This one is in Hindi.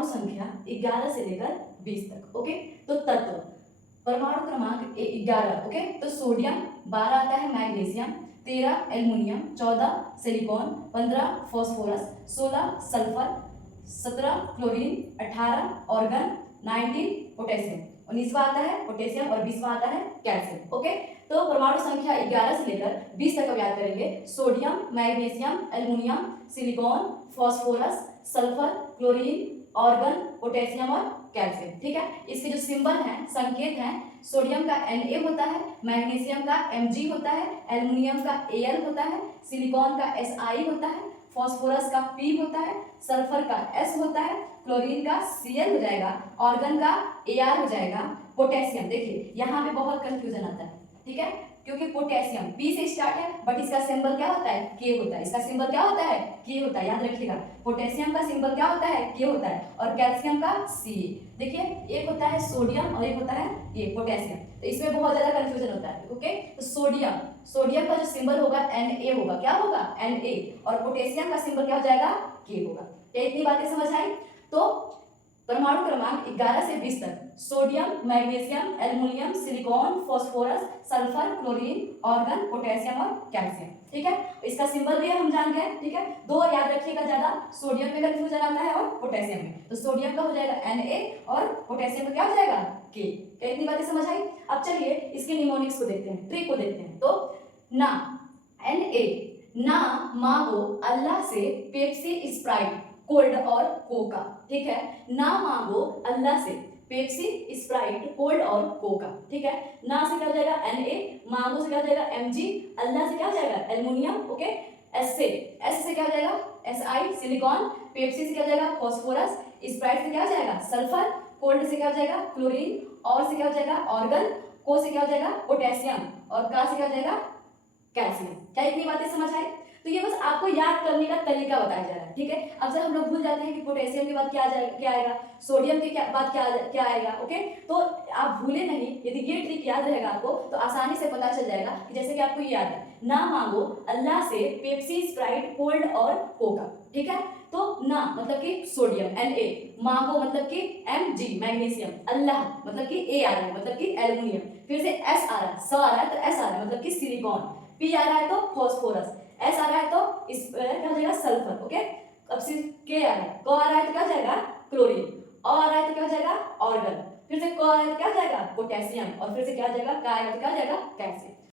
परमाणु संख्या 11 से लेकर 20 तक। ओके, तो तत्व परमाणु क्रमांक 11। ओके, तो सोडियम, 12 आता है magnesium, 13 aluminium, 14 silicon, 15 phosphorus, 16 sulphur, 17 chlorine, 18 argon, 19 potassium, 19वां आता है पोटेशियम और 20वां आता है कैल्शियम। ओके, तो परमाणु संख्या 11 से लेकर 20 तक याद करेंगे। Sodium, magnesium, aluminium, silicon, phosphorus, sulphur, chlorine, organ, potassium और कैल्शियम। ठीक है, इसके जो सिंबल हैं, संकेत हैं, सोडियम का Na होता है, मैग्नीशियम का Mg होता है, एल्युमिनियम का Al होता है, सिलिकॉन का Si होता है, फास्फोरस का P होता है, सल्फर का S होता है, क्लोरीन का Cl हो जाएगा, ऑर्गन का Ar हो जाएगा, पोटेशियम। देखिए यहाँ पे बहुत कंफ्यूजन आता है, ठीक है, क्योंकि पोटेशियम P से स्टार्ट है बट इसका सिंबल क्या होता है, K होता है। इसका सिंबल क्या होता है, K होता है, याद रखिएगा। पोटेशियम का सिंबल क्या होता है, K होता है, और कैल्शियम का C। देखिए एक होता है सोडियम और एक होता है ये पोटेशियम, तो इसमें बहुत ज्यादा कंफ्यूजन होता है। ओके, तो सोडियम का जो सिंबल होगा Na होगा, क्या होगा Na, और पोटेशियम का सिंबल क्या हो जाएगा, K होगा। तो इतनी बातें समझ आई। तो परमाणु क्रमांक 11 से 20 तक sodium, magnesium, aluminium, silicon, phosphorus, sulphur, chlorine, organ, potassium और कैल्शियम। ठीक है, इसका सिंबल भी हम जान गए। ठीक है, दो याद रखिएगा ज्यादा, सोडियम में कंफ्यूजन आता है और पोटेशियम में। तो सोडियम का हो जाएगा Na और पोटेशियम का क्या हो जाएगा K। इतनी बातें समझ आई। अब चलिए इसके निमोनिक्स को देखते हैं, ट्रिक को देखते हैं। तो ना, Na, ना मांगो अल्लाह से पेप्सी, स्प्राइट, कोल्ड और कोका। ठीक है, ना मांगो अल्लाह से पेप्सी, स्प्राइट, कोल्ड और कोका। ठीक है, ना से क्या हो जाएगा Na, मांगो से क्या हो जाएगा Mg, अल्लाह से क्या हो जाएगा एल्युमिनियम। ओके, S से क्या हो जाएगा Si, सिलिकॉन, पेप्सी से क्या हो जाएगा फास्फोरस, स्प्राइट से क्या हो जाएगा सल्फर, कोल्ड से क्या हो जाएगा क्लोरीन, और से क्या हो जाएगा ऑर्गन, को से क्या हो जाएगा पोटेशियम, और का से क्या हो जाएगा कैल्शियम। क्या इतनी बातें समझ आए। तो ये बस आपको याद करने का तरीका बताया जा रहा है। ठीक है, अक्सर हम लोग भूल जाते हैं कि पोटेशियम के बाद क्या क्या आएगा, सोडियम के बाद क्या आएगा। ओके, तो आप भूले नहीं, यदि ये ट्रिक याद रहेगा आपको तो आसानी से पता चल जाएगा कि जैसे कि आपको ये याद है, ना मांगो अल्लाह से पेप्सी, स्प्राइट, कोल्ड और कोका। ठीक है, तो ना मतलब कि सोडियम Na, मांगो मतलब कि Mg मैग्नीशियम, अल्लाह मतलब कि A आ रहा है मतलब कि एल्युमिनियम, फिर से S आ रहा है, स आ रहा है तो S आ रहा है मतलब कि सिलिकॉन, P आ रहा है तो फास्फोरस, S आ रहा है तो इस क्या हो जाएगा सल्फर। ओके, अब सिर्फ K आ रहा है, क आ रहा है तो क्या हो जाएगा क्लोरीन, अ आ रहा है तो क्या हो जाएगा ऑर्गन, फिर से क आ रहा है तो क्या हो जाएगा पोटेशियम, और फिर से क्या हो जाएगा का आएगा तो क्या हो जाएगा कैल्शियम।